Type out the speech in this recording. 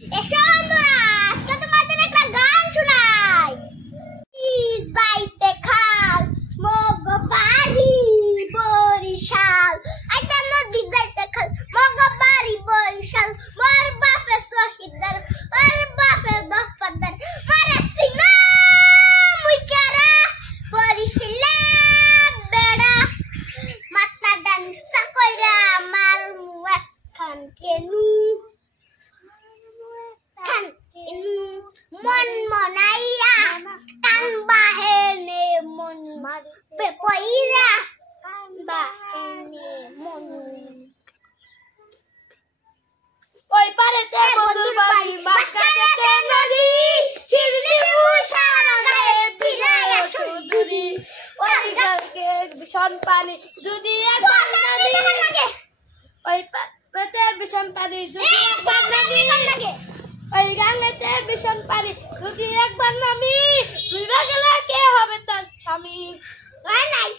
এসো বন্ধুরা, আজকে তোমাদের একটা গান শোনাই। যাইতে খাল মগ বাড়ি বরিশাল, আইতা নদী যাইতে খাল মগ বাড়ি বরিশাল, মোর বাপে শহীদার মোর বাপে দফাদার, মারে সিনা মুইকারা বরিশালে বেড়া, মাথা ডান্সা কইরা মার মুখ খান কেনু মন মনাইয়া কান বাহেনে মন পইরা কান বাহেনে মন। ওই পারেতে বন্ধুর বাড়ি মাঝখানেতে নদী, শিরনি মুশারা গায়ে বিরায় সুদুরি, ওই গালকে ভীষণ পানি যদি একবার নামি লাগে, ওই পারেতে ভীষণ পানি যদি একবার নামি লাগে, ওই গাঙ্গেতে ভীষণ পানি যদি একবার নামি, দুইবার গেলে কে হবে তার স্বামী? নাই